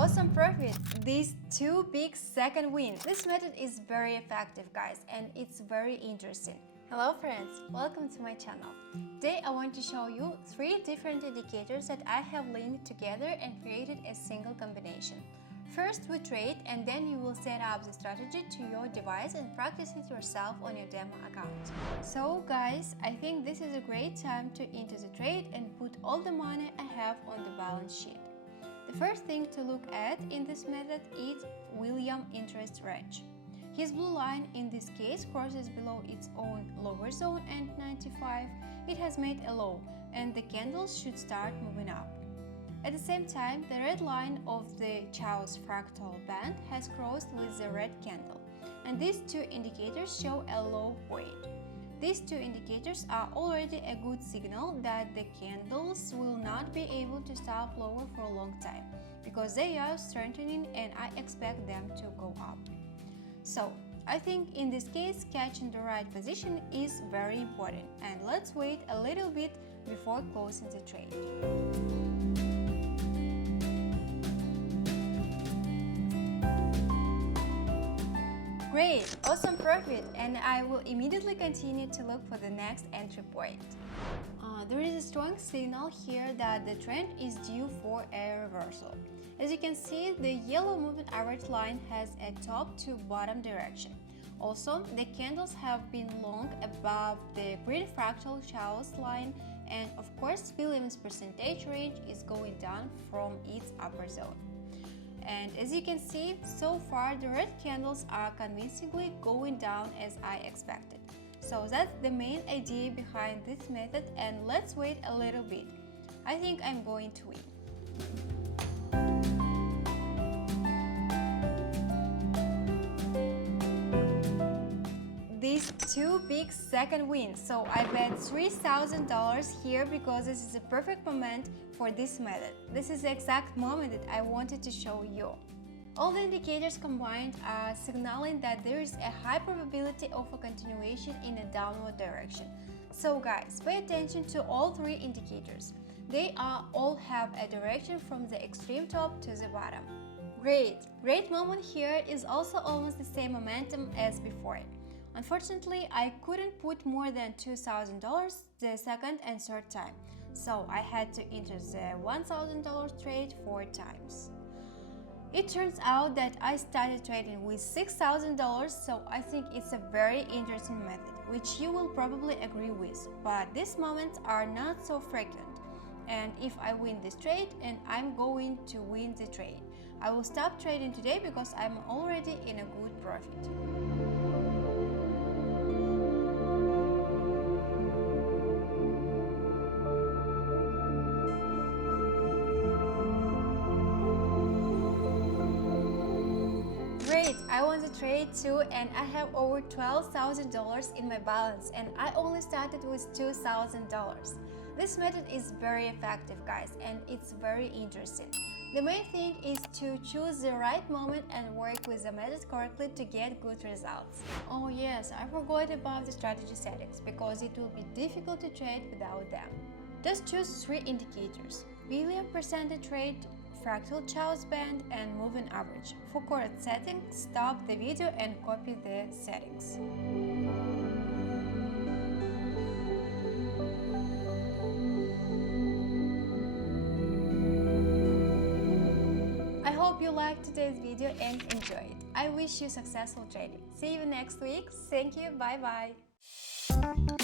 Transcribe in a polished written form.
awesome profit! These two big second wins. This method is very effective, guys, and it's very interesting. Hello friends, welcome to my channel. Today I want to show you 3 different indicators that I have linked together and created a single combination. First we trade, and then you will set up the strategy to your device and practice it yourself on your demo account. So guys, I think this is a great time to enter the trade and put all the money I have on the balance sheet. The first thing to look at in this method is William interest range. His blue line in this case crosses below its own lower zone and 95. It has made a low and the candles should start moving up. At the same time, the red line of the Chow's fractal band has crossed with the red candle, and these two indicators show a low point. These two indicators are already a good signal that the candles will not be able to stop lower for a long time, because they are strengthening and I expect them to go up. So, I think in this case, catching the right position is very important, and let's wait a little bit before closing the trade. Great, awesome profit, and I will immediately continue to look for the next entry point. There is a strong signal here that the trend is due for a reversal. As you can see, the yellow moving average line has a top to bottom direction. Also, the candles have been long above the green fractal Chow's line, and of course, Williams percentage range is going down from its upper zone. And as you can see, so far the red candles are convincingly going down as I expected. So that's the main idea behind this method, and let's wait a little bit. I think I'm going to win. These two big second wins, so I bet $3,000 here because this is a perfect moment for this method. This is the exact moment that I wanted to show you. All the indicators combined are signaling that there is a high probability of a continuation in a downward direction. So guys, pay attention to all 3 indicators. They all have a direction from the extreme top to the bottom. Great moment here is also almost the same momentum as before. Unfortunately, I couldn't put more than $2,000 the second and third time, so I had to enter the $1,000 trade 4 times. It turns out that I started trading with $6,000, so I think it's a very interesting method, which you will probably agree with, but these moments are not so frequent. And if I win this trade, and I'm going to win the trade, I will stop trading today because I'm already in a good profit. I won the trade too, and I have over $12,000 in my balance, and I only started with $2,000. This method is very effective, guys, and it's very interesting. The main thing is to choose the right moment and work with the method correctly to get good results. Oh yes, I forgot about the strategy settings because it will be difficult to trade without them. Just choose 3 indicators: Williams percentage rate, fractal Chow's band, and moving average. For correct settings, stop the video and copy the settings. I hope you liked today's video and enjoyed it. I wish you successful trading. See you next week. Thank you. Bye bye.